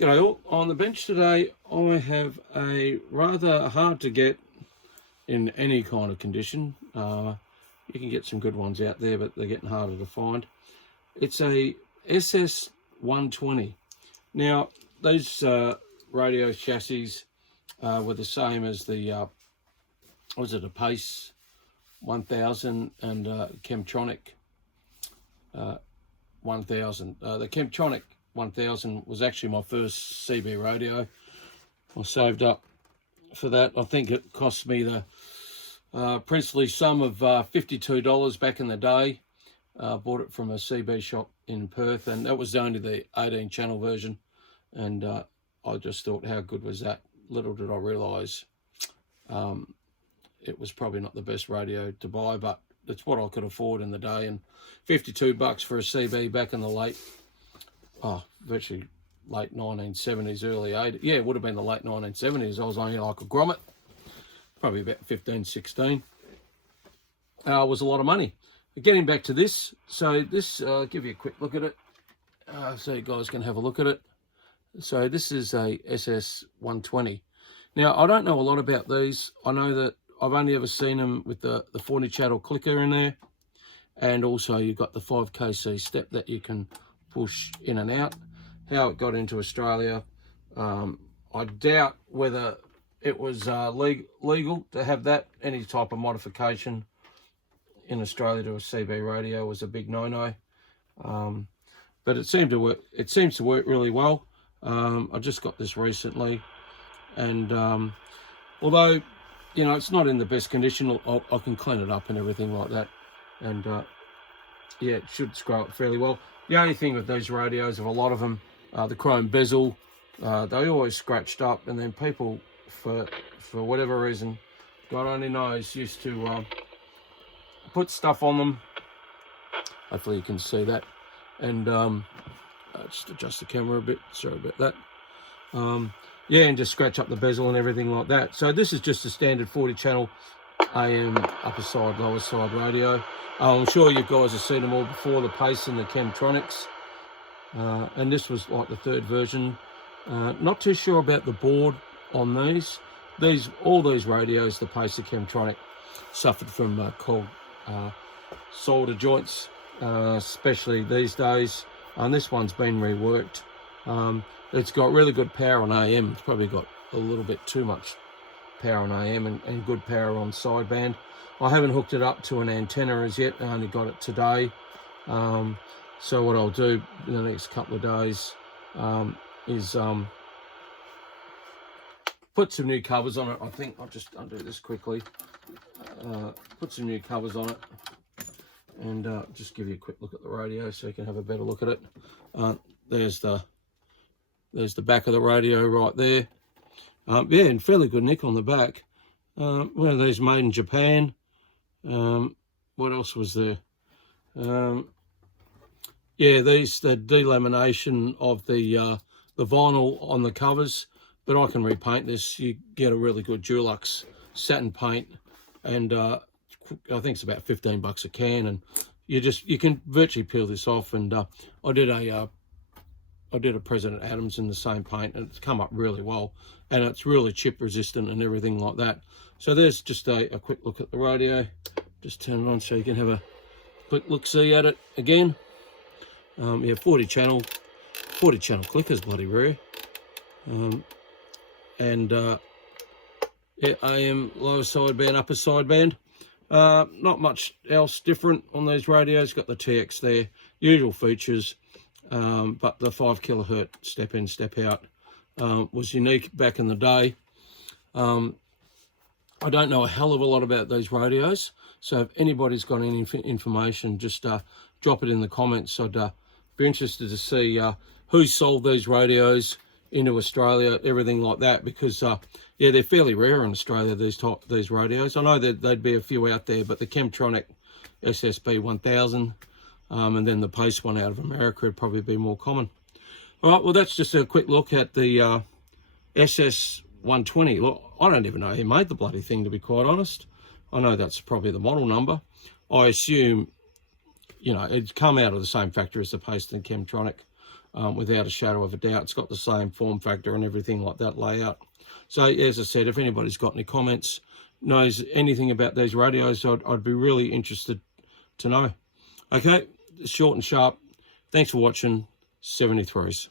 G'day, on the bench today I have a rather hard to get in any kind of condition. You can get some good ones out there, but they're getting harder to find. It's a SS-120. Now, those radio chassis were the same as the, was it a Pace 1000 and Chemtronic 1000. The Chemtronic 1000 was actually my first CB radio. I saved up for that. I think it cost me the princely sum of $52 back in the day. Bought it from a CB shop in Perth, and that was only the 18 channel version. And I just thought, how good was that? Little did I realise it was probably not the best radio to buy, but it's what I could afford in the day. And $52 for a CB back in the virtually late 1970s, early 80s. Yeah, it would have been the late 1970s. I was only like a grommet, probably about 15, 16. Was a lot of money. Getting back to this, so this, give you a quick look at it, so you guys can have a look at it. So this is a SS-120. Now, I don't know a lot about these. I know that I've only ever seen them with the 40 channel clicker in there, and also you've got the 5kc step that you can push in and out. How it got into Australia, I doubt whether it was legal to have that. Any type of modification in Australia to a CB radio was a big no-no, but it seemed to work. It seems to work really well. I just got this recently, and although it's not in the best condition, I can clean it up and everything like that, and yeah, it should screw up fairly well. The only thing with these radios, of a lot of them, the chrome bezel, they always scratched up, and then people, for whatever reason, God only knows, used to put stuff on them. Hopefully you can see that, and just adjust the camera a bit, sorry about that. Yeah, and just scratch up the bezel and everything like that. So this is just a standard 40 channel AM upper side, lower side radio. I'm sure you guys have seen them all before, the Pace and the Chemtronics. And this was like the third version. Not too sure about the board on these. All these radios, the Pace and Chemtronic, suffered from cold solder joints, especially these days. And this one's been reworked. It's got really good power on AM. It's probably got a little bit too much power on AM and good power on sideband. I haven't hooked it up to an antenna as yet. I only got it today. So what I'll do in the next couple of days is put some new covers on it. I think I'll just undo this quickly. Put some new covers on it, and just give you a quick look at the radio so you can have a better look at it. There's the back of the radio right there. Yeah, and fairly good nick on the back. One of these made in Japan. What else was there? Yeah, the delamination of the vinyl on the covers, but I can repaint this. You get a really good Dulux satin paint, and I think it's about $15 a can, and you can virtually peel this off. And I did a President Adams in the same paint, and it's come up really well, and it's really chip resistant and everything like that. So there's just a quick look at the radio. Just turn it on so you can have a quick look-see at it again. Yeah, 40 channel clicker's bloody rare. And yeah, AM lower sideband, upper sideband. Not much else different on these radios. Got the TX there, usual features. But the 5 kilohertz step in, step out was unique back in the day. I don't know a hell of a lot about these radios, so if anybody's got any information, just drop it in the comments. I'd be interested to see who sold these radios into Australia, everything like that, because yeah, they're fairly rare in Australia, these radios. I know that there'd be a few out there, but the Chemtronic SSB 1000 and then the Pace one out of America would probably be more common. All right, well, that's just a quick look at the SS-120. Look, I don't even know who made the bloody thing, to be quite honest. I know that's probably the model number. I assume, it's come out of the same factory as the Pace and Chemtronic. without a shadow of a doubt. It's got the same form factor and everything like that layout. So as I said, if anybody's got any comments, knows anything about these radios, I'd be really interested to know. Okay, short and sharp. Thanks for watching. 73s.